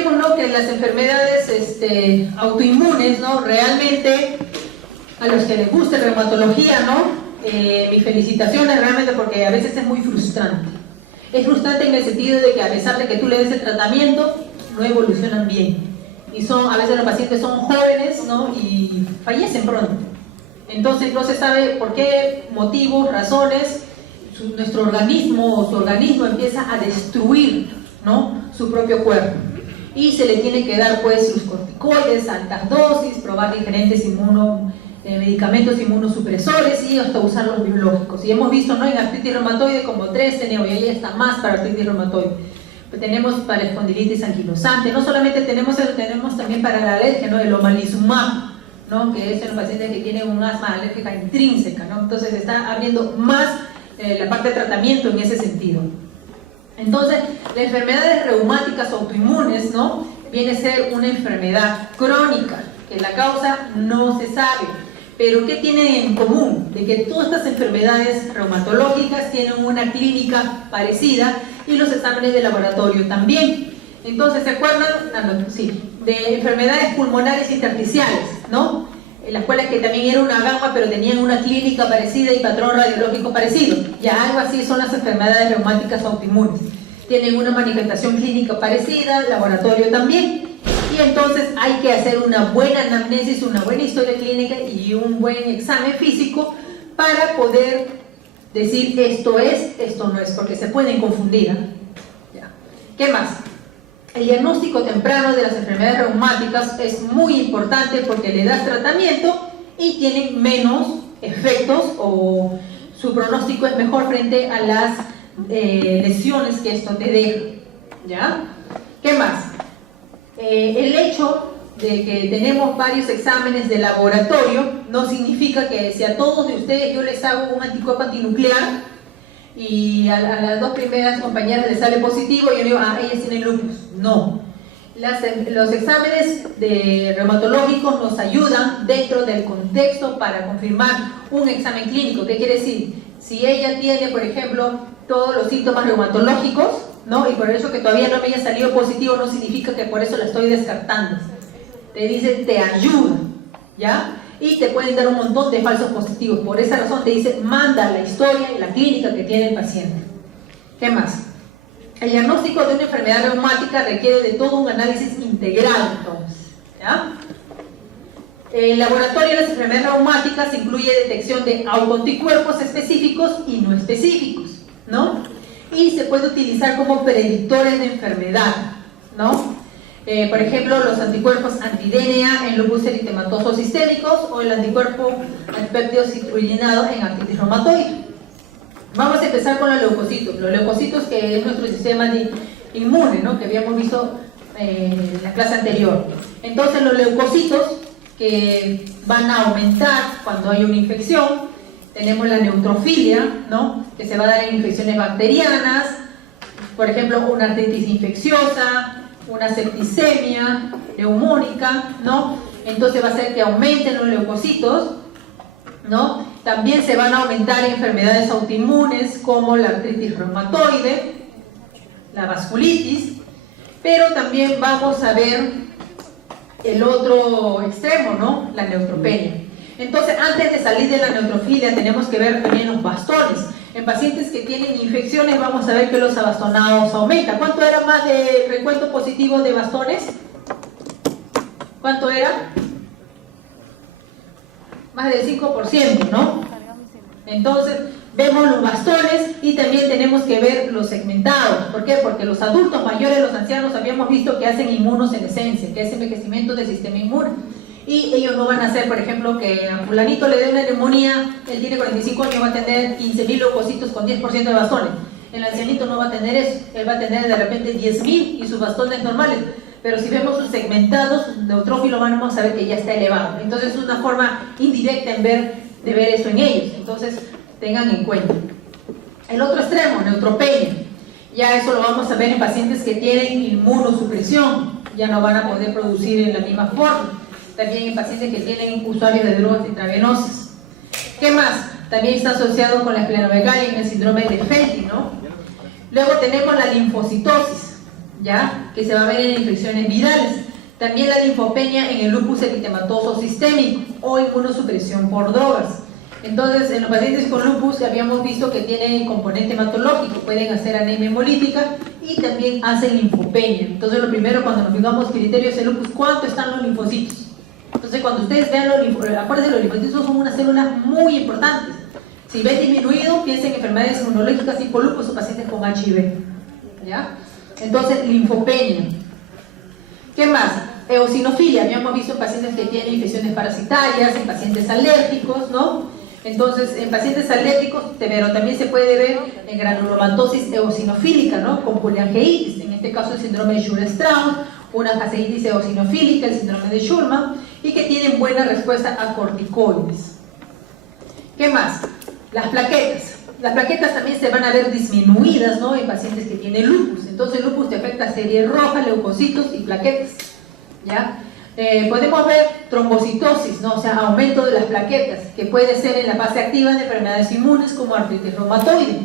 vemos, ¿no?, que las enfermedades autoinmunes, ¿no?, realmente a los que les gusta reumatología, ¿no?, mis felicitaciones realmente, porque a veces es muy frustrante. Es frustrante en el sentido de que a pesar de que tú le des el tratamiento, no evolucionan bien. Y a veces los pacientes son jóvenes, ¿no?, y fallecen pronto. Entonces no se sabe por qué motivos, razones, nuestro organismo o su organismo empieza a destruir, ¿no?, su propio cuerpo. Y se le tiene que dar pues sus corticoides, altas dosis, probar diferentes medicamentos inmunosupresores y hasta usar los biológicos. Y hemos visto, ¿no?, en artritis reumatoide como 3 tenemos, y ahí está más para artritis reumatoide. Tenemos para espondilitis anquilosante, no solamente tenemos también para la alergia, ¿no?, el omalizumab, ¿no?, que es en los pacientes que tienen un asma alérgica intrínseca, ¿no? Entonces está abriendo más la parte de tratamiento en ese sentido. Entonces, las enfermedades reumáticas autoinmunes, ¿no?, viene a ser una enfermedad crónica, que la causa no se sabe. Pero ¿qué tienen en común? De que todas estas enfermedades reumatológicas tienen una clínica parecida y los exámenes de laboratorio también. Entonces, ¿se acuerdan? Sí, de enfermedades pulmonares intersticiales, ¿no? En las cuales que también era una gama, pero tenían una clínica parecida y patrón radiológico parecido. Ya algo así son las enfermedades reumáticas autoinmunes. Tienen una manifestación clínica parecida, laboratorio también. Y entonces hay que hacer una buena anamnesis, una buena historia clínica y un buen examen físico para poder decir esto es, esto no es, porque se pueden confundir, ¿eh? Ya. ¿Qué más? El diagnóstico temprano de las enfermedades reumáticas es muy importante porque le das tratamiento y tienen menos efectos, o su pronóstico es mejor frente a las lesiones que esto te deja, ¿ya? ¿Qué más? El hecho de que tenemos varios exámenes de laboratorio no significa que si a todos de ustedes yo les hago un anticuerpo antinuclear y a las dos primeras compañeras les sale positivo, yo digo, ellas tienen lupus. No. Los exámenes reumatológicos nos ayudan dentro del contexto para confirmar un examen clínico. ¿Qué quiere decir? Si ella tiene, por ejemplo, todos los síntomas reumatológicos, ¿no?, y por eso que todavía no me haya salido positivo, no significa que por eso la estoy descartando. Te dice, te ayuda, ¿ya? Y te pueden dar un montón de falsos positivos. Por esa razón te dice, manda la historia y la clínica que tiene el paciente. ¿Qué más? El diagnóstico de una enfermedad reumática requiere de todo un análisis integral, entonces, ¿ya? El laboratorio de las enfermedades reumáticas incluye detección de autoanticuerpos específicos y no específicos, ¿no? Y se puede utilizar como predictores de enfermedad, ¿no? Por ejemplo, los anticuerpos anti-DNA en lupus eritematosos sistémicos o el anticuerpo antipéptido citrulinado en artritis reumatoide. Vamos a empezar con los leucocitos. Los leucocitos, que es nuestro sistema inmune, ¿no?, que habíamos visto en la clase anterior. Entonces, los leucocitos que van a aumentar cuando hay una infección. Tenemos la neutrofilia, ¿no?, que se va a dar en infecciones bacterianas, por ejemplo, una artritis infecciosa, una septicemia neumónica, ¿no? Entonces va a hacer que aumenten los leucocitos, ¿no? También se van a aumentar enfermedades autoinmunes como la artritis reumatoide, la vasculitis, pero también vamos a ver el otro extremo, ¿no?, la neutropenia. Entonces, antes de salir de la neutrofilia, tenemos que ver también los bastones. En pacientes que tienen infecciones, vamos a ver que los abastonados aumentan. ¿Cuánto era más de recuento positivo de bastones? ¿Cuánto era? Más del 5%, ¿no? Entonces, vemos los bastones y también tenemos que ver los segmentados. ¿Por qué? Porque los adultos mayores, los ancianos, habíamos visto que hacen inmunosenescencia, que es envejecimiento del sistema inmune. Y ellos no van a hacer, por ejemplo, que a fulanito le dé una neumonía, él tiene 45 años, va a tener 15.000 leucocitos con 10% de bastones. El ancianito no va a tener eso, él va a tener de repente 10.000 y sus bastones normales. Pero si vemos sus segmentados, sus neutrófilos, vamos a ver que ya está elevado. Entonces es una forma indirecta de ver eso en ellos. Entonces tengan en cuenta. El otro extremo, neutropenia. Ya eso lo vamos a ver en pacientes que tienen inmunosupresión. Ya no van a poder producir en la misma forma. También en pacientes que tienen usuarios de drogas intravenosas. ¿Qué más? También está asociado con la esplenomegalia en el síndrome de Fenty, ¿no? Luego tenemos la linfocitosis, ¿ya? Que se va a ver en infecciones virales. También la linfopenia en el lupus eritematoso sistémico o inmunosupresión por drogas. Entonces, en los pacientes con lupus ya habíamos visto que tienen componente hematológico, pueden hacer anemia hemolítica y también hacen linfopenia. Entonces, lo primero, cuando nos fijamos criterios de lupus, ¿cuánto están los linfocitos? Entonces, cuando ustedes vean los linfocitos, acuérdense, los linfocitos son unas células muy importantes. Si ven disminuido, piensen en enfermedades inmunológicas tipo lupus o pacientes con HIV, ¿ya? Entonces, linfopenia. ¿Qué más? Eosinofilia, habíamos visto en pacientes que tienen infecciones parasitarias, en pacientes alérgicos, ¿no? Entonces, en pacientes alérgicos, pero también se puede ver en granulomatosis eosinofílica, ¿no? Con poliangeitis, en este caso el síndrome de Sjögren-Strauss, una fasciitis eosinofílica, el síndrome de Schulman, y que tienen buena respuesta a corticoides. ¿Qué más? Las plaquetas. Las plaquetas también se van a ver disminuidas, ¿no? En pacientes que tienen lupus. Entonces, el lupus te afecta a serie roja, leucocitos y plaquetas, ¿ya? Podemos ver trombocitosis, ¿no? O sea, aumento de las plaquetas, que puede ser en la fase activa de enfermedades inmunes como artritis reumatoide.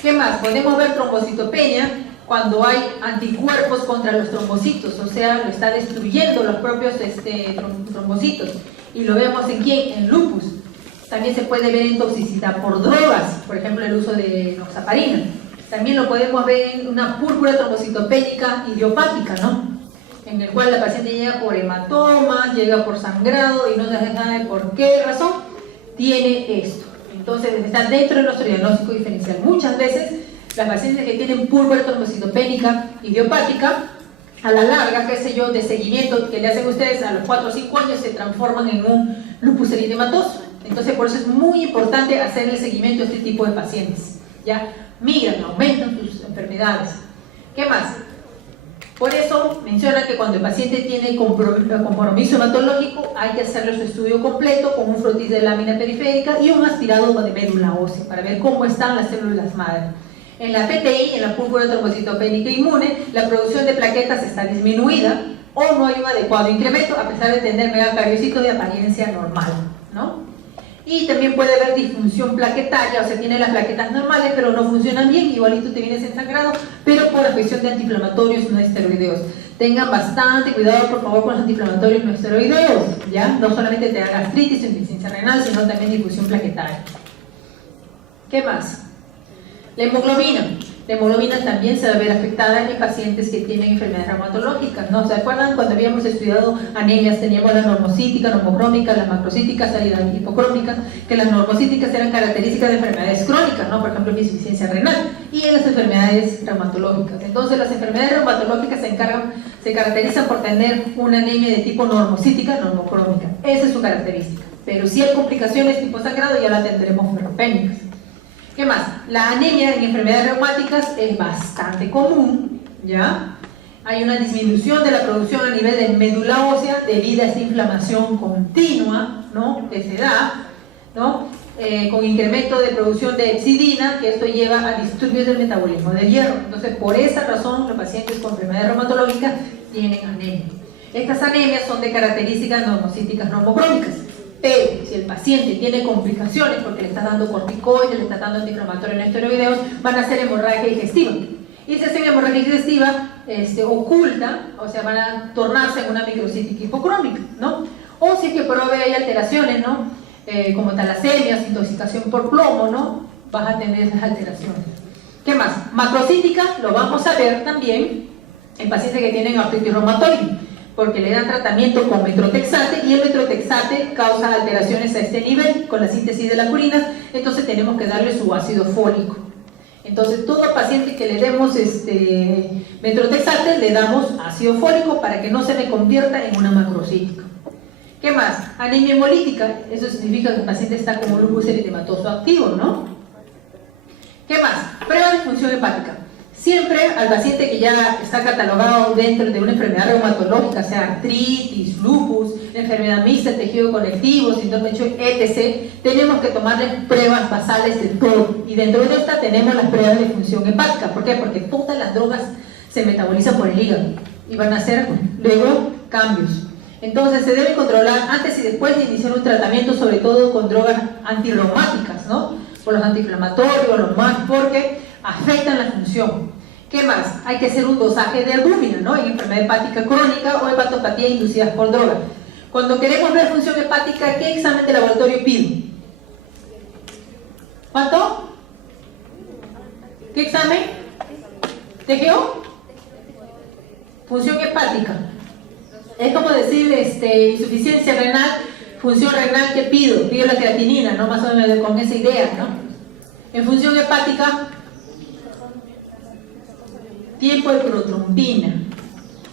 ¿Qué más? Podemos ver trombocitopenia cuando hay anticuerpos contra los trombocitos, o sea, lo está destruyendo los propios trombocitos. Y lo vemos en ¿quién? En lupus. También se puede ver en toxicidad por drogas, por ejemplo, el uso de enoxaparina. También lo podemos ver en una púrpura trombocitopénica idiopática, ¿no? En el cual la paciente llega por hematoma, llega por sangrado y no se sabe por qué razón tiene esto. Entonces, está dentro de nuestro diagnóstico diferencial. Muchas veces, las pacientes que tienen púrpura trombocitopénica idiopática, a la larga, qué sé yo, de seguimiento que le hacen ustedes a los 4 o 5 años, se transforman en un lupus eritematoso. Entonces, por eso es muy importante hacer el seguimiento a este tipo de pacientes. ¿Ya? Migran, aumentan sus enfermedades. ¿Qué más? Por eso menciona que cuando el paciente tiene compromiso hematológico hay que hacerle su estudio completo con un frotis de lámina periférica y un aspirado de médula ósea para ver cómo están las células madre. En la PTI, en la púrpura trombocitopénica inmune, la producción de plaquetas está disminuida o no hay un adecuado incremento a pesar de tener megacariocito de apariencia normal, ¿no? Y también puede haber disfunción plaquetaria, o sea, tiene las plaquetas normales, pero no funcionan bien, igualito te vienes ensangrado, pero por afección de antiinflamatorios no esteroideos. Tengan bastante cuidado, por favor, con los antiinflamatorios no esteroideos, ¿ya? No solamente te da gastritis o insuficiencia renal, sino también disfunción plaquetaria. ¿Qué más? La hemoglobina. La hemoglobina también se va a ver afectada en pacientes que tienen enfermedades reumatológicas, ¿no? ¿Se acuerdan cuando habíamos estudiado anemias? Teníamos las normocíticas, normocrómicas, las macrocíticas y las hipocrómicas, que las normocíticas eran características de enfermedades crónicas, ¿no? Por ejemplo, insuficiencia renal, y en las enfermedades reumatológicas. Entonces, las enfermedades reumatológicas se caracterizan por tener una anemia de tipo normocítica, normocrómica. Esa es su característica. Pero si hay complicaciones tipo sangrado, ya la tendremos ferropénicas. ¿Qué más? La anemia en enfermedades reumáticas es bastante común, ¿ya? Hay una disminución de la producción a nivel de médula ósea debido a esta inflamación continua, ¿no? Que se da, ¿no? Con incremento de producción de hepcidina, que esto lleva a disturbios del metabolismo del hierro. Entonces, por esa razón, los pacientes con enfermedades reumatológicas tienen anemia. Estas anemias son de características normocíticas normocrónicas. Pero si el paciente tiene complicaciones porque le está dando corticoides, le está dando antiinflamatorios no esteroideos, van a ser hemorragia digestiva. Y si hacen hemorragia digestiva oculta, o sea, van a tornarse en una microcítica hipocrómica, ¿no? O si es que por obvio hay alteraciones, ¿no? Como talasemias, intoxicación por plomo, ¿no? Vas a tener esas alteraciones. ¿Qué más? Macrocítica lo vamos a ver también en pacientes que tienen artritis reumatoide, porque le dan tratamiento con metrotexate y el metrotexate causa alteraciones a este nivel con la síntesis de la purina, entonces tenemos que darle su ácido fólico. Entonces, todo paciente que le demos metrotexate, le damos ácido fólico para que no se le convierta en una macrocítica. ¿Qué más? Anemia hemolítica, eso significa que el paciente está como lupus eritematoso activo, ¿no? ¿Qué más? Prueba de función hepática. Siempre al paciente que ya está catalogado dentro de una enfermedad reumatológica, sea artritis, lupus, enfermedad mixta, tejido conectivo, síndrome de Chuy, etc., tenemos que tomarle pruebas basales de todo. Y dentro de esta tenemos las pruebas de función hepática. ¿Por qué? Porque todas las drogas se metabolizan por el hígado y van a hacer luego cambios. Entonces se debe controlar antes y después de iniciar un tratamiento, sobre todo con drogas antirreumáticas, ¿no? Por los antiinflamatorios, los MAC, porque afectan la función. ¿Qué más? Hay que hacer un dosaje de albúmina, ¿no? En enfermedad hepática crónica o hepatopatía inducidas por droga. Cuando queremos ver función hepática, ¿qué examen de laboratorio pido? ¿Cuánto? ¿Qué examen? ¿TGO? Función hepática. Es como decir insuficiencia renal, función renal, ¿qué pido? Pido la creatinina, ¿no? Más o menos con esa idea, ¿no? En función hepática, tiempo de protrombina.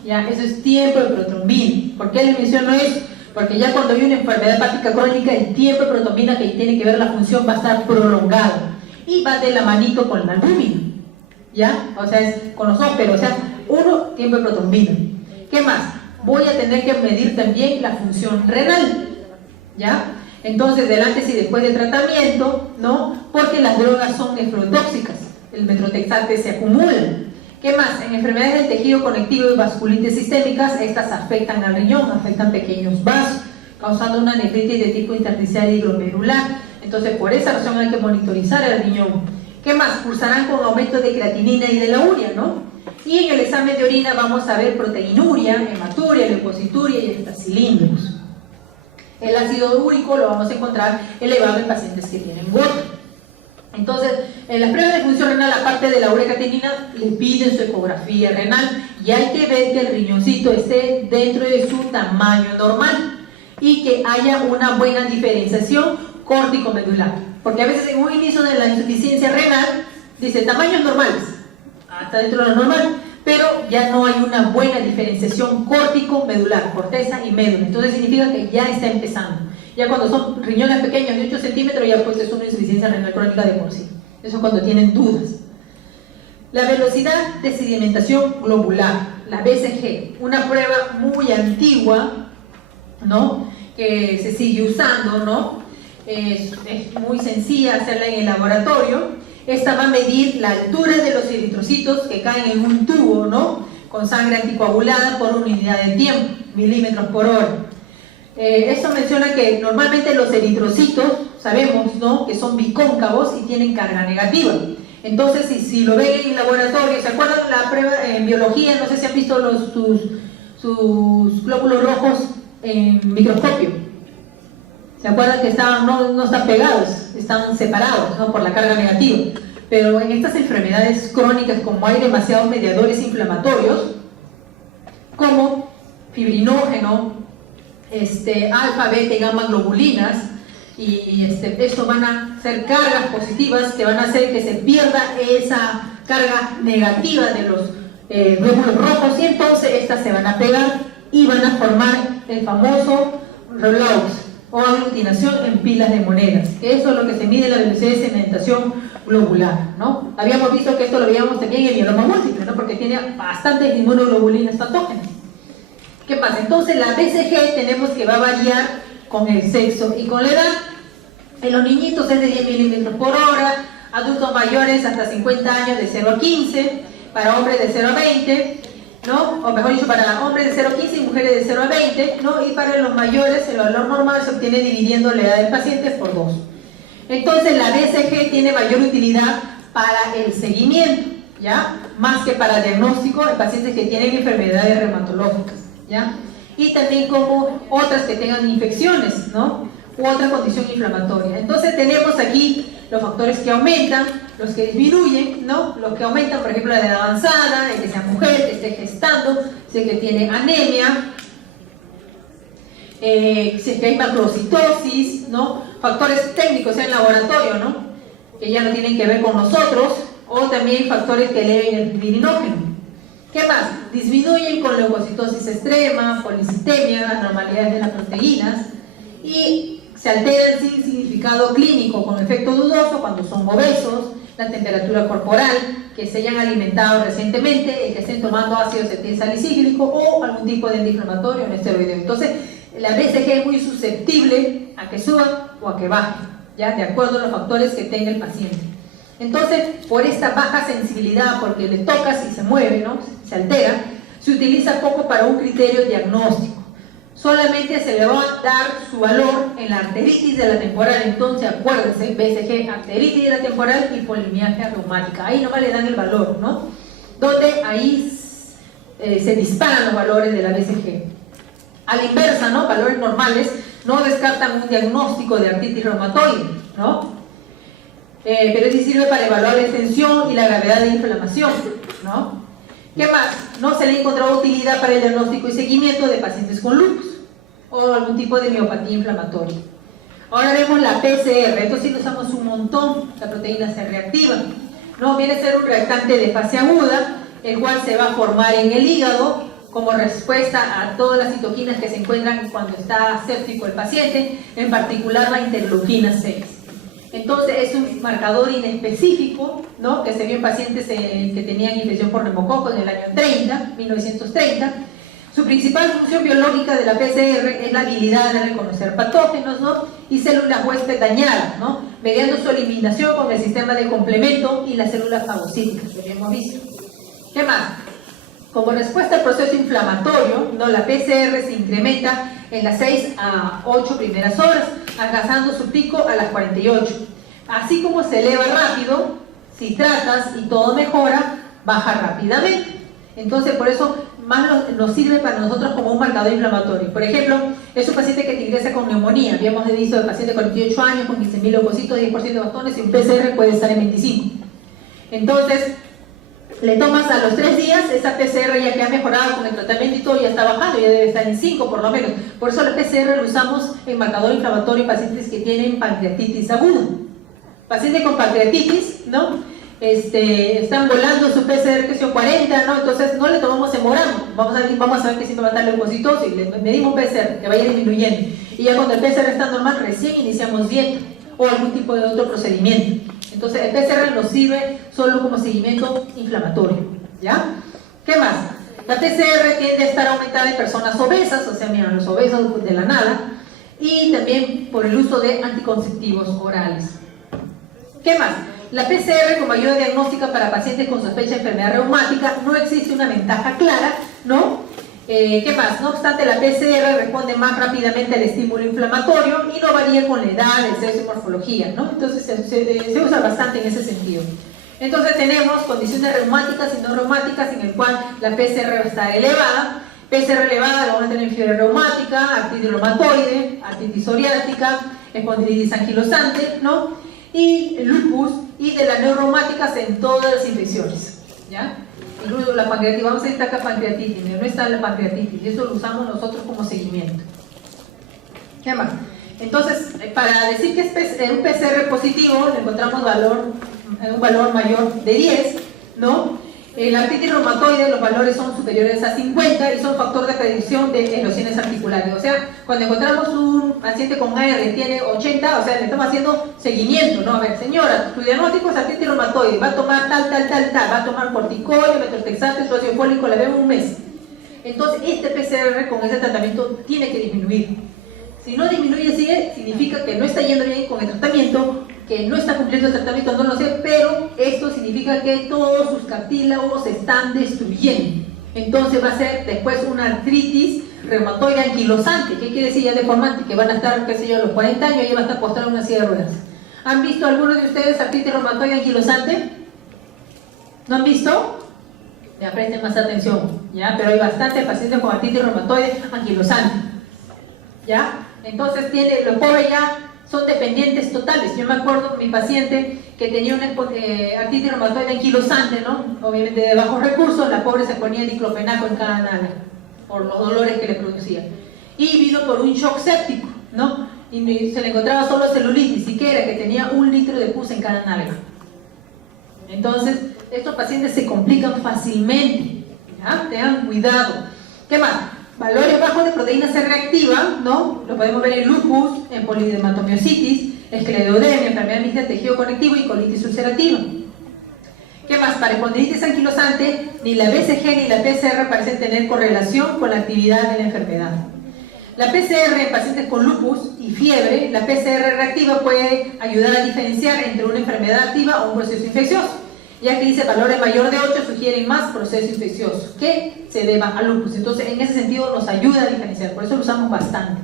Ya, eso es tiempo de protrombina. ¿Por qué la menciono eso? Porque ya cuando hay una enfermedad hepática crónica, el tiempo de protrombina que tiene que ver la función va a estar prolongado y va de la manito con la albúmina. ¿Ya? O sea, es con los dos, pero o sea, tiempo de protrombina. ¿Qué más? Voy a tener que medir también la función renal. ¿Ya? Entonces, del antes y después del tratamiento, ¿no? Porque las drogas son nefrotóxicas. El metrotexate se acumula. ¿Qué más? En enfermedades del tejido conectivo y vasculitis sistémicas, estas afectan al riñón, afectan pequeños vasos, causando una nefritis de tipo intersticial y glomerular. Entonces, por esa razón hay que monitorizar el riñón. ¿Qué más? Cursarán con aumento de creatinina y de la urea, ¿no? Y en el examen de orina vamos a ver proteinuria, hematuria, leucocituria y hepatocilindros. El ácido úrico lo vamos a encontrar elevado en pacientes que tienen gota. Entonces, en las pruebas de función renal, aparte de la ureacatinina, le piden su ecografía renal y hay que ver que el riñoncito esté dentro de su tamaño normal y que haya una buena diferenciación córtico-medular. Porque a veces en un inicio de la insuficiencia renal dice tamaños normales, hasta dentro de lo normal, pero ya no hay una buena diferenciación córtico-medular, corteza y médula. Entonces significa que ya está empezando. Ya cuando son riñones pequeños de 8 centímetros, ya pues es una insuficiencia renal crónica de por sí. Eso es cuando tienen dudas. La velocidad de sedimentación globular, la BCG, una prueba muy antigua, ¿no? Que se sigue usando, ¿no? Es muy sencilla hacerla en el laboratorio. Esta va a medir la altura de los eritrocitos que caen en un tubo, ¿no? Con sangre anticoagulada por unidad de tiempo, milímetros por hora. Esto menciona que normalmente los eritrocitos, sabemos, ¿no? Que son bicóncavos y tienen carga negativa. Entonces, si lo ven en el laboratorio, ¿se acuerdan la prueba en biología? No sé si han visto sus glóbulos rojos en microscopio. ¿Se acuerdan que no están pegados, están separados, ¿no? Por la carga negativa? Pero en estas enfermedades crónicas, como hay demasiados mediadores inflamatorios, como fibrinógeno, alfa, beta y gamma globulinas, y esto van a ser cargas positivas que van a hacer que se pierda esa carga negativa de los glóbulos rojos, y entonces estas se van a pegar y van a formar el famoso rollout o aglutinación en pilas de monedas. Eso es lo que se mide la velocidad de sedimentación globular, ¿no? Habíamos visto que esto lo veíamos también en mieloma múltiple, ¿no? Porque tiene bastantes inmunoglobulinas patógenas. ¿Qué pasa? Entonces la BCG tenemos que va a variar con el sexo y con la edad. En los niñitos es de 10 milímetros por hora, adultos mayores hasta 50 años de 0 a 15, para hombres de 0 a 20, ¿no? O mejor dicho, para hombres de 0 a 15 y mujeres de 0 a 20, ¿no? Y para los mayores el valor normal se obtiene dividiendo la edad del paciente por 2. Entonces la BCG tiene mayor utilidad para el seguimiento, ¿ya? Más que para diagnóstico en pacientes que tienen enfermedades reumatológicas, ¿ya? Y también como otras que tengan infecciones, ¿no? U otra condición inflamatoria. Entonces tenemos aquí los factores que aumentan, los que disminuyen, ¿no? Los que aumentan, por ejemplo, la edad avanzada, el que sea mujer, que esté gestando, si es que tiene anemia, si es que hay macrocitosis, ¿no? Factores técnicos en laboratorio, ¿no? Que ya no tienen que ver con nosotros, o también factores que eleven el fibrinógeno. ¿Qué más? Disminuyen con leucocitosis extrema, policitemia, anormalidades de las proteínas, y se alteran sin significado clínico con efecto dudoso cuando son obesos, la temperatura corporal, que se hayan alimentado recientemente, que estén tomando ácido acetilsalicílico o algún tipo de antiinflamatorio no esteroideo. Entonces, la BCG es muy susceptible a que suba o a que baje, ¿ya? De acuerdo a los factores que tenga el paciente. Entonces, por esta baja sensibilidad, porque le tocas y se mueve, ¿no? Se altera, se utiliza poco para un criterio diagnóstico. Solamente se le va a dar su valor en la arteritis de la temporal. Entonces, acuérdense, BCG, arteritis de la temporal y polimialgia reumática. Ahí nomás le dan el valor, ¿no? donde ahí se disparan los valores de la BCG. A la inversa, ¿no? Valores normales no descartan un diagnóstico de artritis reumatoide, ¿no? Pero sí sirve para evaluar la extensión y la gravedad de inflamación, ¿no? ¿Qué más? No se le ha encontrado utilidad para el diagnóstico y seguimiento de pacientes con lupus o algún tipo de miopatía inflamatoria. Ahora vemos la PCR, esto sí lo usamos un montón, la proteína C reactiva, ¿no? Viene a ser un reactante de fase aguda, el cual se va a formar en el hígado como respuesta a todas las citoquinas que se encuentran cuando está séptico el paciente, en particular la interleuquina 6. Entonces es un marcador inespecífico, ¿no? Que se vio en pacientes que tenían infección por neumococo en el año 1930. Su principal función biológica de la PCR es la habilidad de reconocer patógenos, ¿no? Y células huésped dañadas, ¿no? Mediante su eliminación con el sistema de complemento y las células fagocíticas, que ya hemos visto. ¿Qué más? Como respuesta al proceso inflamatorio, ¿no? La PCR se incrementa en las 6 a 8 primeras horas, alcanzando su pico a las 48. Así como se eleva rápido, si tratas y todo mejora, baja rápidamente. Entonces, por eso más nos sirve para nosotros como un marcador inflamatorio. Por ejemplo, es un paciente que te ingresa con neumonía. Habíamos visto el paciente de 48 años con 15.000 leucocitos, 10% de bastones, y un PCR puede estar en 25. Entonces, le tomas a los 3 días, esa PCR ya que ha mejorado con el tratamiento y todo, ya está bajando, ya debe estar en 5 por lo menos. Por eso la PCR lo usamos en marcador inflamatorio en pacientes que tienen pancreatitis aguda. Pacientes con pancreatitis, ¿no? Están volando su PCR que son 40, ¿no? Entonces no le tomamos hemograma, vamos a ver que siempre va a estar leucocitosis, le medimos PCR, que vaya disminuyendo. Y ya cuando el PCR está normal, recién iniciamos dieta o algún tipo de otro procedimiento. Entonces el PCR nos sirve solo como seguimiento inflamatorio, ¿ya? ¿Qué más? La PCR tiende a estar aumentada en personas obesas, o sea, miren, los obesos de la nada, y también por el uso de anticonceptivos orales. ¿Qué más? La PCR como ayuda diagnóstica para pacientes con sospecha de enfermedad reumática no existe una ventaja clara, ¿no? ¿Qué más? No obstante, la PCR responde más rápidamente al estímulo inflamatorio y no varía con la edad, el sexo y morfología, ¿no? Entonces se usa bastante en ese sentido. Entonces tenemos condiciones reumáticas y no reumáticas en el cual la PCR está elevada. PCR elevada, vamos a tener fiebre reumática, artritis reumatoide, artritis psoriática, espondilitis anquilosante, ¿no? Y el lupus y de las neurreumáticas en todas las infecciones, ¿ya? Incluso la pancreatitis, vamos a decir acá pancreatitis, no está la pancreatitis, y eso lo usamos nosotros como seguimiento. ¿Qué más? Entonces, para decir que es un PCR positivo, le encontramos un valor mayor de 10, ¿no? La artritis reumatoide, los valores son superiores a 50 y son factor de predicción de lesiones articulares. O sea, cuando encontramos un paciente con AR que tiene 80, o sea, le estamos haciendo seguimiento, ¿no? A ver, señora, tu diagnóstico es artritis reumatoide, va a tomar tal, va a tomar corticoide, metrotexate, sodio fólico, la vemos un mes. Entonces, este PCR con ese tratamiento tiene que disminuir. Si no disminuye, sigue, significa que no está yendo bien con el tratamiento, que no está cumpliendo el tratamiento, no lo sé, pero esto significa que todos sus cartílagos se están destruyendo. Entonces va a ser después una artritis reumatoide anquilosante. ¿Qué quiere decir ya deformante? Que van a estar, qué sé yo, a los 40 años y va a estar postrado en una silla de ruedas. ¿Han visto algunos de ustedes artritis reumatoide anquilosante? ¿No han visto? Ya presten más atención, ¿ya? Pero hay bastantes pacientes con artritis reumatoide anquilosante, ¿ya? Entonces los pobres ya son dependientes totales. Yo me acuerdo de mi paciente que tenía una artritis reumatoide anquilosante, ¿no? Obviamente de bajos recursos, la pobre se ponía diclofenaco en cada nalga por los dolores que le producía. Y vino por un shock séptico, ¿no? Y se le encontraba solo celulitis, siquiera que tenía 1 litro de pus en cada nalga. Entonces, estos pacientes se complican fácilmente, ¿ya? Tengan cuidado. ¿Qué más? Valores bajos de proteína C reactiva, ¿no? Lo podemos ver en lupus, en polidermatomiositis, esclerodermia, enfermedad mixta de tejido conectivo y colitis ulcerativa. ¿Qué más? Para espondilitis anquilosante, ni la BCG ni la PCR parecen tener correlación con la actividad de la enfermedad. La PCR en pacientes con lupus y fiebre, la PCR reactiva puede ayudar a diferenciar entre una enfermedad activa o un proceso infeccioso, ya que dice valores mayor de 8 sugieren más proceso infeccioso que se deba a lupus. Entonces, en ese sentido nos ayuda a diferenciar, por eso lo usamos bastante.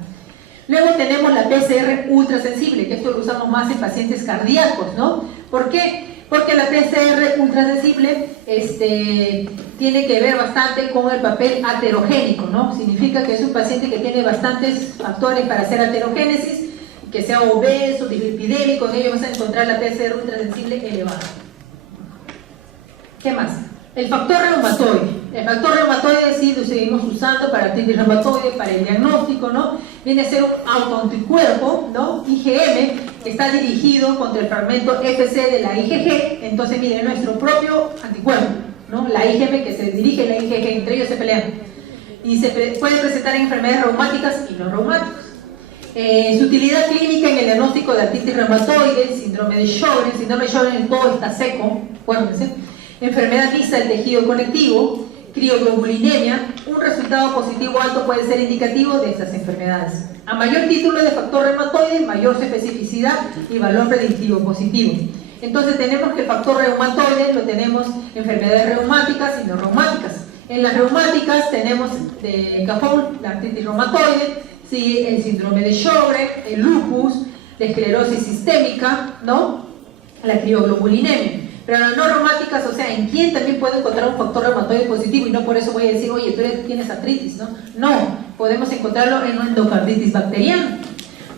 Luego tenemos la PCR ultrasensible, que esto lo usamos más en pacientes cardíacos, ¿no? ¿Por qué? Porque la PCR ultrasensible tiene que ver bastante con el papel aterogénico, ¿no? Significa que es un paciente que tiene bastantes factores para hacer aterogénesis, que sea obeso, dislipidémico, en ello vas a encontrar la PCR ultrasensible elevada. ¿Qué más? El factor reumatoide. El factor reumatoide sí lo seguimos usando para artritis reumatoide, para el diagnóstico, ¿no? Viene a ser un autoanticuerpo, ¿no? IgM, que está dirigido contra el fragmento FC de la IgG. Entonces, miren, nuestro propio anticuerpo, ¿no? La IgM que se dirige a la IgG, entre ellos se pelean. Y se puede presentar en enfermedades reumáticas y no reumáticas. Su utilidad clínica en el diagnóstico de artritis reumatoide, síndrome de Sjögren. Síndrome de Sjögren, todo está seco, acuérdense. Enfermedad mixta del tejido conectivo, crioglobulinemia. Un resultado positivo alto puede ser indicativo de estas enfermedades. A mayor título de factor reumatoide, mayor especificidad y valor predictivo positivo. Entonces tenemos que el factor reumatoide lo tenemos en enfermedades reumáticas y no reumáticas. En las reumáticas tenemos de Cajón, la artritis reumatoide, ¿sí? El síndrome de Sjögren, el lupus, la esclerosis sistémica, ¿no? La crioglobulinemia. Pero las no reumáticas, o sea, ¿en quién también puedo encontrar un factor reumatoide positivo? Y no por eso voy a decir, oye, tú tienes artritis, ¿no? No, podemos encontrarlo en una endocarditis bacteriana,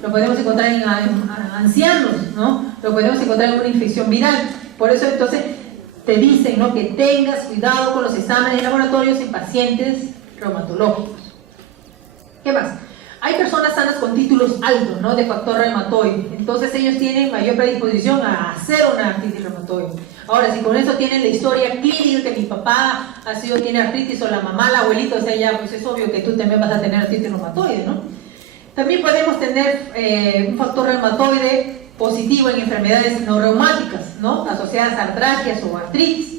lo podemos encontrar en ancianos, ¿no? Lo podemos encontrar en una infección viral. Por eso entonces te dicen, ¿no?, que tengas cuidado con los exámenes laboratorios en pacientes reumatológicos. ¿Qué más? Hay personas sanas con títulos altos, ¿no?, de factor reumatoide. Entonces ellos tienen mayor predisposición a hacer una artritis reumatoide. Ahora, si con eso tienen la historia clínica, que mi papá tiene artritis, o la mamá, la abuelita, o sea, ya pues es obvio que tú también vas a tener artritis reumatoide, ¿no? También podemos tener un factor reumatoide positivo en enfermedades no reumáticas, ¿no?, asociadas a artralgias o artritis.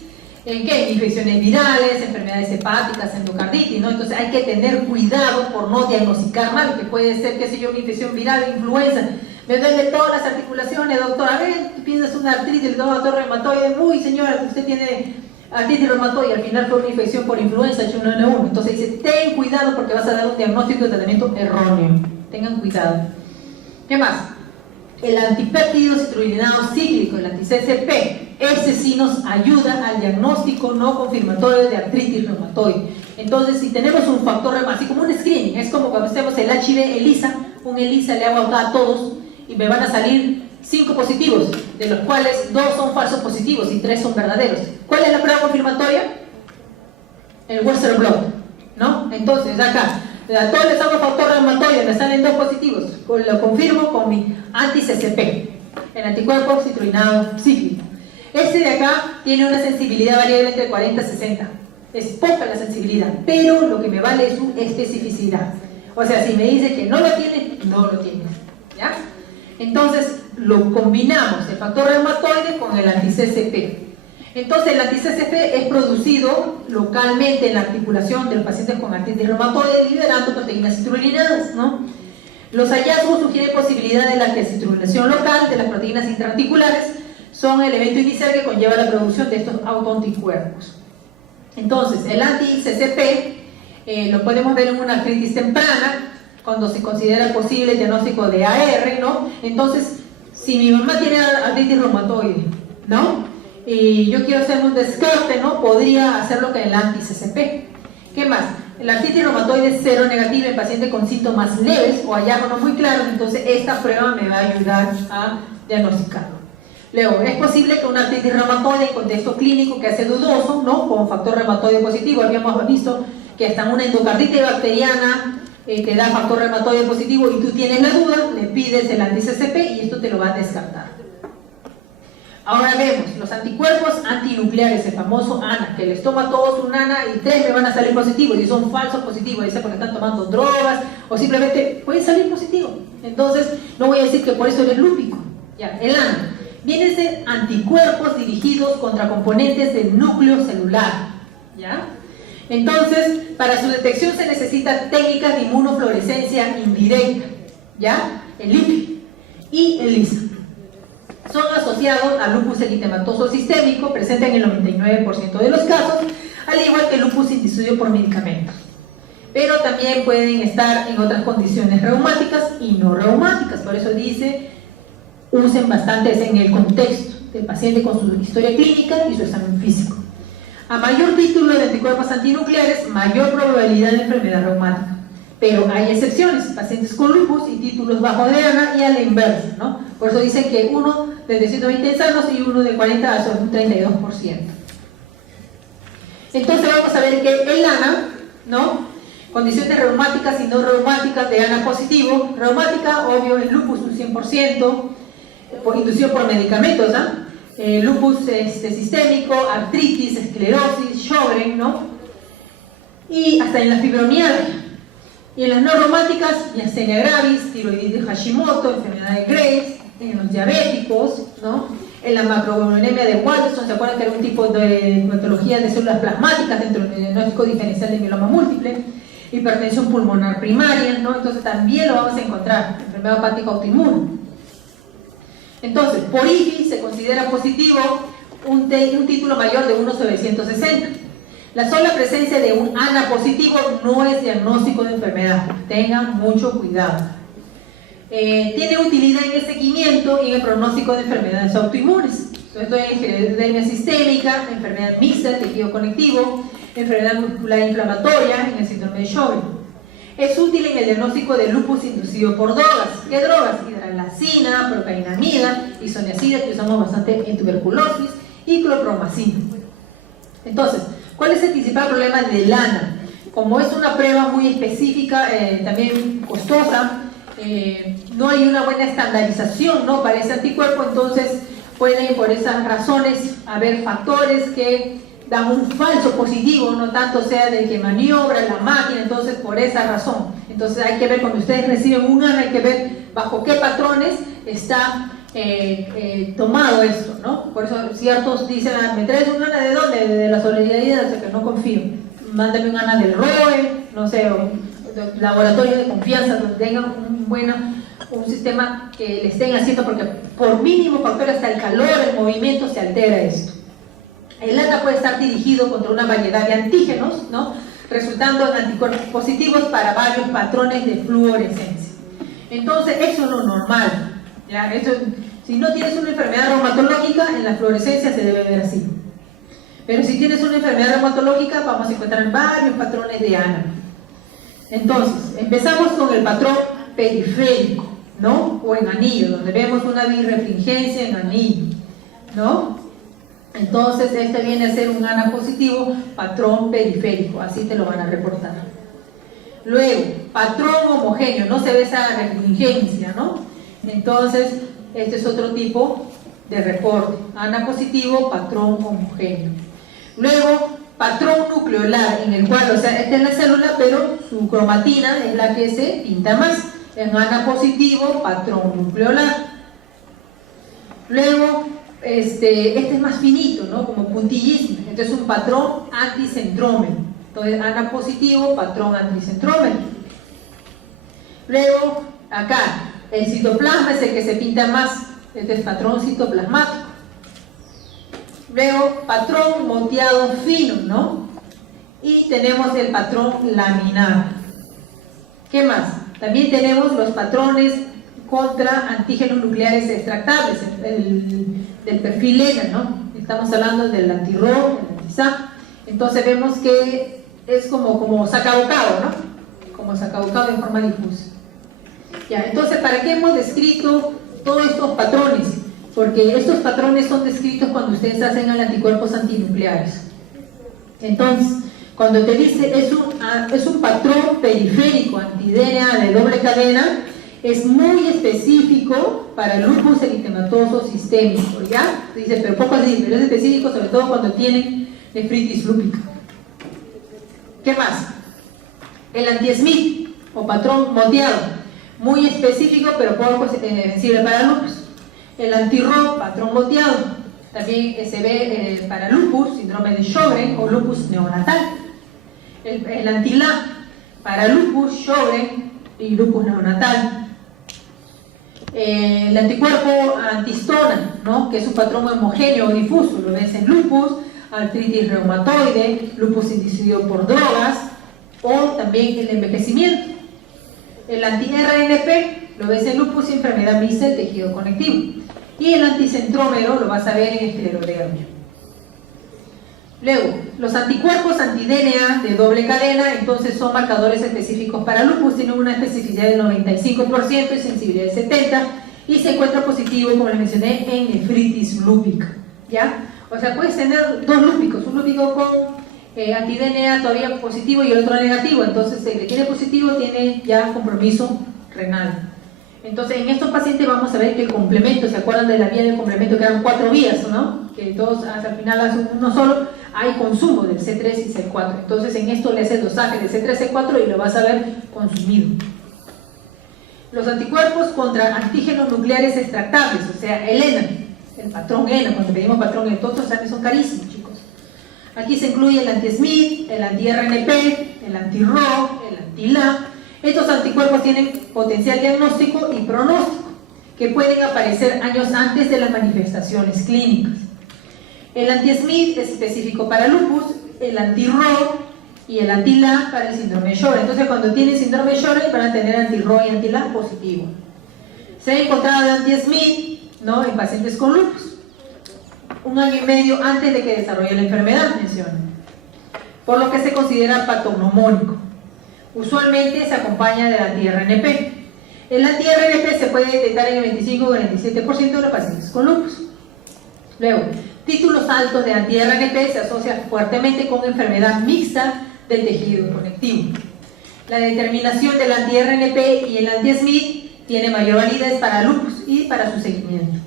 ¿En qué? Infecciones virales, enfermedades hepáticas, endocarditis, ¿no? Entonces hay que tener cuidado por no diagnosticar mal, que puede ser, qué sé yo, una infección viral, influenza. Me duele todas las articulaciones, doctor. A ver, tú piensas una artritis, el doctor reumatoide. Uy, señora, usted tiene artritis reumatoide, y al final fue una infección por influenza H1N1. Entonces dice, ten cuidado porque vas a dar un diagnóstico de tratamiento erróneo. Tengan cuidado. ¿Qué más? El antipéptido citrulinado cíclico, el anti-CCP, ese sí nos ayuda al diagnóstico no confirmatorio de artritis reumatoide. Entonces, si tenemos un factor reumatoide, así como un screening, es como cuando hacemos el HIV ELISA, un ELISA le hago a todos y me van a salir 5 positivos, de los cuales 2 son falsos positivos y 3 son verdaderos. ¿Cuál es la prueba confirmatoria? El Western blot, ¿no? Entonces, acá, a todos les hago factor reumatoide, me salen 2 positivos, lo confirmo con mi anti-CCP, el anticuerpo citrulinado cíclico. Este de acá tiene una sensibilidad variable entre 40 y 60, es poca la sensibilidad, pero lo que me vale es su especificidad. O sea, si me dice que no lo tiene, no lo tiene, ¿ya? Entonces, lo combinamos, el factor reumatoide con el anti-CCP. Entonces, el anti-CCP es producido localmente en la articulación de los pacientes con artritis reumatoide, liberando proteínas citrulinadas, ¿no? Los hallazgos sugieren posibilidad de la citrulinación local de las proteínas intraarticulares, son el evento inicial que conlleva la producción de estos autoanticuerpos. Entonces, el anti-CCP lo podemos ver en una artritis temprana, cuando se considera posible el diagnóstico de AR, ¿no? Entonces, si mi mamá tiene artritis reumatoide, ¿no?, y yo quiero hacer un descarte, ¿no?, podría hacerlo con el anti-CCP. ¿Qué más? La artritis reumatoide cero negativa en pacientes con síntomas leves o hallazgos no muy claros, entonces esta prueba me va a ayudar a diagnosticarlo. Luego, es posible que una artritis reumatoide en contexto clínico que hace dudoso, ¿no?, con factor reumatoide positivo, habíamos visto que hasta una endocarditis bacteriana te da factor reumatoide positivo y tú tienes la duda, le pides el anti-CCP y esto te lo va a descartar. Ahora vemos los anticuerpos antinucleares, el famoso ANA, que les toma todos un ANA y 3 le van a salir positivos y son falsos positivos, ya sea porque están tomando drogas o simplemente puede salir positivo. Entonces, no voy a decir que por eso eres lúpico. Ya, el ANA viene de anticuerpos dirigidos contra componentes del núcleo celular. ¿Ya? Entonces, para su detección se necesitan técnicas de inmunofluorescencia indirecta. ¿Ya? El IPI y el LISA. Son asociados al lupus eritematoso sistémico, presente en el 99% de los casos, al igual que el lupus inducido por medicamentos. Pero también pueden estar en otras condiciones reumáticas y no reumáticas, por eso dice, usen bastante en el contexto. del paciente con su historia clínica y su examen físico. A mayor título de anticuerpos antinucleares, mayor probabilidad de enfermedad reumática. Pero hay excepciones, pacientes con lupus y títulos bajo de ANA y a la inversa, ¿no? Por eso dicen que uno desde 120 sanos y uno de 40 a un 32%. Entonces vamos a ver que el ANA, ¿no? Condiciones reumáticas y no reumáticas de ANA positivo. Reumática, obvio, el lupus un 100%, inducido por medicamentos, ¿ah? Lupus sistémico, artritis, esclerosis, Sjögren, ¿no? Y hasta en la fibromialgia. Y en las no reumáticas, miastenia gravis, tiroiditis Hashimoto, enfermedad de Graves, en los diabéticos, ¿no? En la macroglobulinemia de Waldenström, ¿se acuerdan que era un tipo de patología de células plasmáticas dentro del diagnóstico diferencial de mieloma múltiple? Hipertensión pulmonar primaria, ¿no? Entonces también lo vamos a encontrar, enfermedad hepática autoinmune. Entonces, por IFI se considera positivo un título mayor de 1 sobre 160. La sola presencia de un ANA positivo no es diagnóstico de enfermedad, tengan mucho cuidado. Tiene utilidad en el seguimiento y en el pronóstico de enfermedades autoinmunes. Entonces, epidermia sistémica, enfermedad mixta, tejido conectivo, enfermedad muscular inflamatoria en el síndrome de Sjögren. Es útil en el diagnóstico de lupus inducido por drogas. ¿Qué drogas? Hidralazina, procainamida, isoniazida, que usamos bastante en tuberculosis, y clopromacina. Entonces, ¿cuál es el principal problema del ANA? Como es una prueba muy específica, también costosa, no hay una buena estandarización, ¿no?, para ese anticuerpo, entonces pueden por esas razones haber factores que dan un falso positivo, no tanto sea de que maniobra la máquina, entonces por esa razón. Entonces hay que ver, cuando ustedes reciben un ANA, hay que ver bajo qué patrones está tomado esto, ¿no? Por eso ciertos dicen, ¿me traes un ANA de dónde? De la solidaridad, o sea que no confío. Mándame un ANA del ROE, no sé, o laboratorio de confianza, donde tengan un sistema que le estén haciendo, porque por mínimo factor, hasta el calor, el movimiento, se altera esto. El ANA puede estar dirigido contra una variedad de antígenos, ¿no?, resultando en anticuerpos positivos para varios patrones de fluorescencia. Entonces, eso es lo normal, ¿ya? Eso, si no tienes una enfermedad reumatológica, en la fluorescencia se debe ver así. Pero si tienes una enfermedad reumatológica, vamos a encontrar varios patrones de ANA. Entonces, empezamos con el patrón periférico, ¿no?, o en anillo, donde vemos una birefringencia en anillo, ¿no? Entonces, este viene a ser un ANA positivo, patrón periférico, así te lo van a reportar. Luego, patrón homogéneo, no se ve esa refringencia, ¿no? Entonces, este es otro tipo de reporte, ANA positivo, patrón homogéneo. Luego, patrón nucleolar, en el cual, o sea, esta es la célula, pero su cromatina es la que se pinta más. En ANA positivo, patrón nucleolar. Luego, este es más finito, ¿no?, como puntillismo. Entonces, un patrón anticentrómero. Entonces, ANA positivo, patrón anticentrómero. Luego, acá, el citoplasma es el que se pinta más. Este es patrón citoplasmático. Luego, patrón moteado fino, ¿no? Y tenemos el patrón laminar. ¿Qué más? También tenemos los patrones contra antígenos nucleares extractables, del perfil ENA, ¿no? Estamos hablando del anti-RO, del anti-SAP. Entonces vemos que es como sacabocado, ¿no? Como sacabocado en forma difusa. Ya, entonces, ¿para qué hemos descrito todos estos patrones? Porque estos patrones son descritos cuando ustedes hacen anticuerpos antinucleares. Entonces, cuando te dice es un patrón periférico anti-DNA de doble cadena, es muy específico para el lupus eritematoso sistémico, ¿ya? Dice, pero poco así, pero es específico sobre todo cuando tienen nefritis lúpica. ¿Qué más? El anti-SMIT o patrón moteado, muy específico pero poco sensible para lupus. El anti-RO, patrón moteado, también se ve para lupus, síndrome de Sjögren o lupus neonatal. El anti-LA, para lupus, Sjögren y lupus neonatal. El anticuerpo antistona, ¿no?, que es un patrón homogéneo o difuso, lo ves en lupus, artritis reumatoide, lupus inducido por drogas o también el envejecimiento. El anti-RNP lo ves en lupus y enfermedad mixta del tejido conectivo. y el anticentrómero lo vas a ver en esclerodermia. Luego, los anticuerpos anti-DNA de doble cadena, entonces son marcadores específicos para lupus, tienen una especificidad del 95% y sensibilidad del 70%, y se encuentra positivo, como les mencioné, en nefritis lúpica, ¿ya? O sea, puedes tener dos lúpicos, un lúpico con anti-DNA todavía positivo y el otro negativo, entonces el que tiene positivo tiene ya compromiso renal. Entonces, en estos pacientes vamos a ver que el complemento, ¿se acuerdan de la vía del complemento que eran 4 vías, ¿no? Que todos hasta el final hacen uno solo, hay consumo del C3 y C4. Entonces, en esto le hace el dosaje del C3, C4 y lo vas a ver consumido. Los anticuerpos contra antígenos nucleares extractables, o sea, el ENA, el patrón ENA, cuando pedimos patrón ENA, todos los también son carísimos, chicos. Aquí se incluye el anti-SMID, el anti-RNP, el anti-RO, el anti-LA. Estos anticuerpos tienen potencial diagnóstico y pronóstico, que pueden aparecer años antes de las manifestaciones clínicas. El anti-SMID es específico para lupus, el anti-RO y el anti-LA para el síndrome de Sjögren. Entonces, cuando tienen síndrome de Sjögren, van a tener anti-RO y anti-LA positivo. Se ha encontrado el anti-SMID, ¿no?, en pacientes con lupus, 1 año y medio antes de que desarrolle la enfermedad, menciono, por lo que se considera patognomónico. Usualmente se acompaña del anti-RNP. El anti-RNP se puede detectar en el 25 o 47% de los pacientes con lupus. Luego, títulos altos de anti-RNP se asocian fuertemente con enfermedad mixta del tejido conectivo. La determinación del anti-RNP y el anti-SMID tiene mayor validez para lupus y para su seguimiento.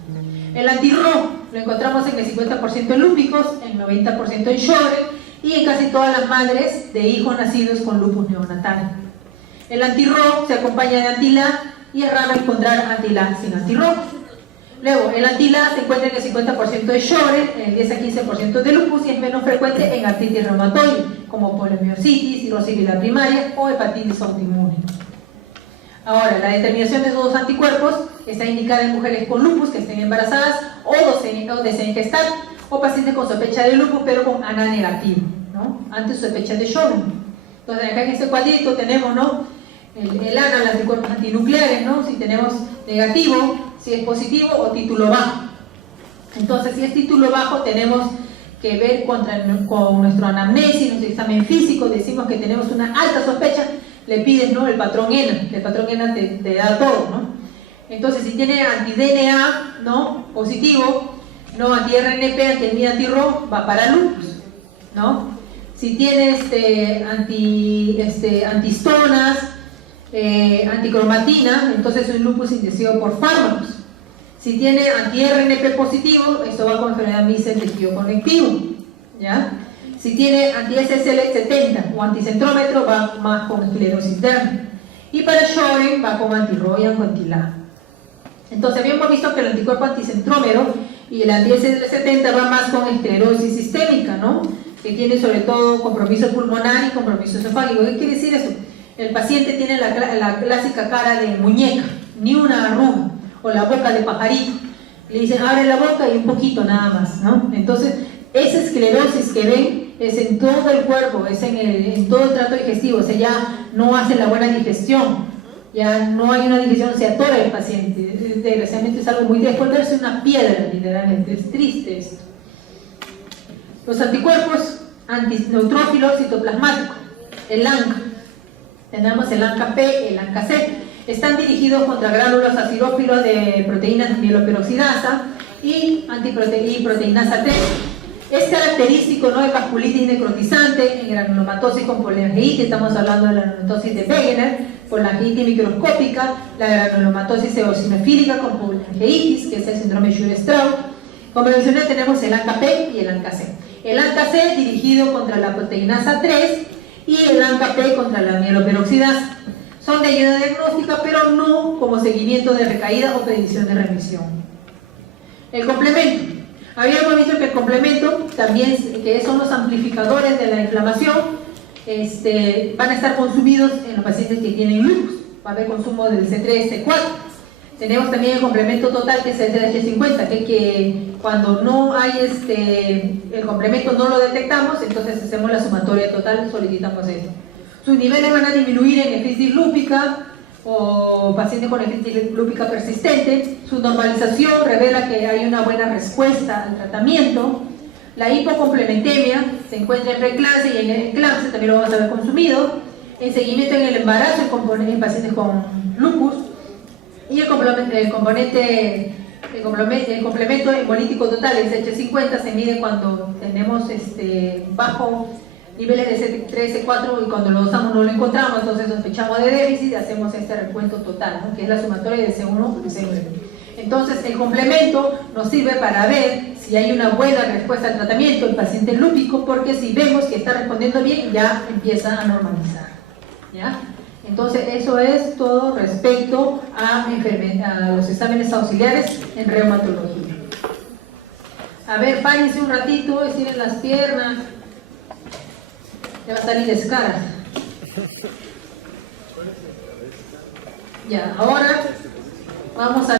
El anti-RO lo encontramos en el 50% en lúpicos, en 90% en Sjögren y en casi todas las madres de hijos nacidos con lupus neonatal. El anti-RO se acompaña de anti-LA y es raro encontrar anti-LA sin anti-RO. Luego, el anti-LA se encuentra en el 50% de Sjögren, en el 10 a 15% de lupus y es menos frecuente en artritis reumatoide, como poliomielitis, cirrosis biliar primaria o hepatitis autoinmune. Ahora, la determinación de esos dos anticuerpos está indicada en mujeres con lupus que estén embarazadas o deseen gestar, o pacientes con sospecha de lupus pero con ANA negativo, ¿no?, antes sospecha de Sjögren. Entonces, acá en este cuadrito tenemos, ¿no?, el ANA, los anticuerpos antinucleares, ¿no?, si tenemos negativo, si es positivo o título bajo. Entonces, si es título bajo, tenemos que ver con nuestro anamnesis, nuestro examen físico, decimos que tenemos una alta sospecha, le pides, ¿no?, el patrón ENA, el patrón ENA te da todo, ¿no? Entonces, si tiene anti-DNA, ¿no?, positivo, no anti-RNP, anti-RO, va para lupus, ¿no? Si tiene antihistonas, anticromatina, entonces es un lupus inducido por fármacos. Si tiene anti-RNP positivo, esto va con enfermedad mixta del tejido conectivo, ¿ya? Si tiene anti-SSL70 o anticentrómetro, va más con esclerosis interna. Y para Sjögren va con anti-RO y anti-LA. Entonces habíamos visto que el anticuerpo anticentrómero y el anti-SSL70 va más con esclerosis sistémica, ¿no?, que tiene sobre todo compromiso pulmonar y compromiso esofágico. ¿Qué quiere decir eso? El paciente tiene la clásica cara de muñeca, ni una arruga, o la boca de pajarito. Le dicen, abre la boca y un poquito nada más, ¿no? Entonces, esa esclerosis que ven es en todo el cuerpo, es en todo el trato digestivo, o sea, ya no hace la buena digestión, ya no hay una digestión, se atora el paciente. Desgraciadamente es algo muy triste, es volverse una piedra, literalmente, es triste esto. Los anticuerpos antineutrófilos citoplasmáticos, el ANCA, tenemos el ANCA-P, el ANCA-C, están dirigidos contra gránulos acirófilos de proteínas mieloperoxidasa y proteinasa 3. Es característico, ¿no?, de vasculitis necrotizante, en granulomatosis con poliangiitis, estamos hablando de la granulomatosis de Wegener, poliangiitis microscópica, la granulomatosis eosinofílica con poliangiitis, que es el síndrome de Sjögren-Strauss. Como mencioné, tenemos el ANCA-P y el ANCA-C. El ANCA-C dirigido contra la proteinasa 3 y el ANCA-P contra la mieloperoxidasa. Son de ayuda diagnóstica, pero no como seguimiento de recaída o predicción de remisión. El complemento. Habíamos visto que el complemento, también que son los amplificadores de la inflamación, van a estar consumidos en los pacientes que tienen lupus. Va a haber consumo del C3, C4. Tenemos también el complemento total, que es el TH50, que cuando no hay el complemento no lo detectamos, entonces hacemos la sumatoria total y solicitamos esto. Sus niveles van a disminuir en nefritis lúpica, o pacientes con nefritis lúpica persistente. Su normalización revela que hay una buena respuesta al tratamiento. La hipocomplementemia se encuentra en preclase y en el eclampsia, también lo vamos a ver consumido. En seguimiento en el embarazo en pacientes con lupus. Y el complemento hemolítico total, el CH50, se mide cuando tenemos bajo niveles de C3, C4 y cuando lo usamos no lo encontramos, entonces sospechamos de déficit y hacemos este recuento total, ¿no? Que es la sumatoria de C1 y C9. Entonces el complemento nos sirve para ver si hay una buena respuesta al tratamiento el paciente lúpico, porque si vemos que está respondiendo bien ya empieza a normalizar, ¿ya? Entonces eso es todo respecto a los exámenes auxiliares en reumatología. A ver, párense un ratito, estiren las piernas. Ya va a salir descara. Ya, ahora vamos a